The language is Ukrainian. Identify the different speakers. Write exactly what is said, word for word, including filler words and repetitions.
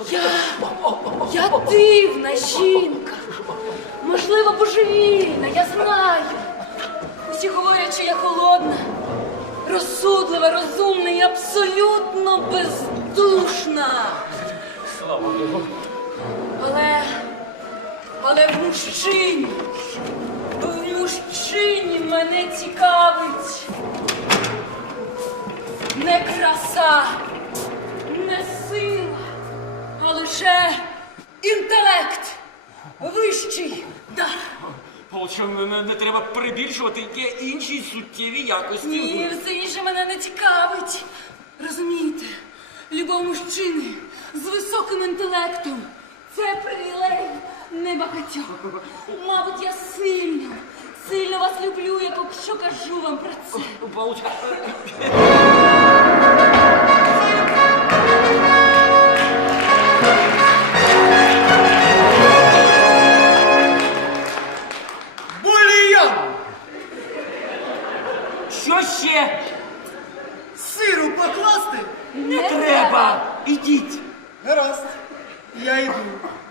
Speaker 1: Я, я дивна жінка. Можливо, божевільна, я знаю. Усі говорять, що я холодна, розсудлива, розумна і абсолютно бездушна.
Speaker 2: Слава Богу.
Speaker 1: Але, але в мужчині, в мужчині мене цікавить не краса, не сила, а лише інтелект, вищий дар.
Speaker 2: Полче, не, не треба перебільшувати, є інші суттєві якості.
Speaker 1: Ні, все інше мене не цікавить. Розумієте, любов мужчини з високим інтелектом – це привілей небагатьох. Мабуть, я сильно, сильно вас люблю, якщо кажу вам про це.
Speaker 2: Полче. Що ще?
Speaker 3: Сиру покласти?
Speaker 2: Не треба. Ідіть.
Speaker 3: Гаразд, я йду.